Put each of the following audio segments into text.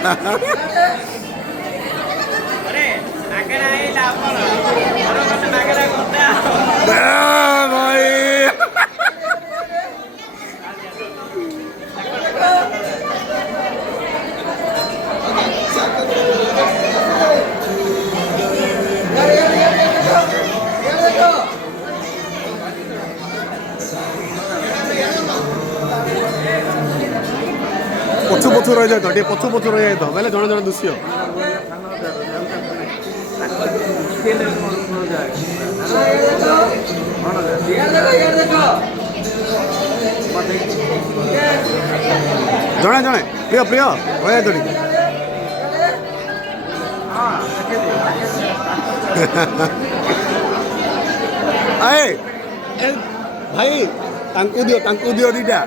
अरे नागरा आइला आपण बरोबर नागरा करता भाई पछु पछु रही जाए तो टे पछु पछु रही जाए तो बेले जण जण दुसियो जणे जणे प्रिय प्रिय रही थोड़ी आए भाई तांकु दियो दीटा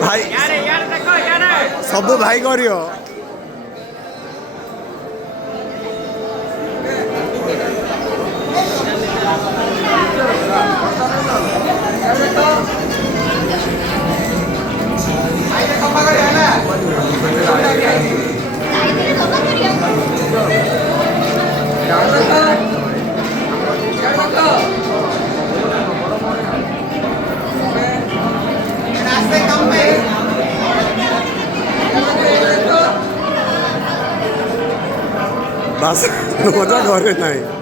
भाई यार देखो यार सब भाई करियो बस मजा घरे नहीं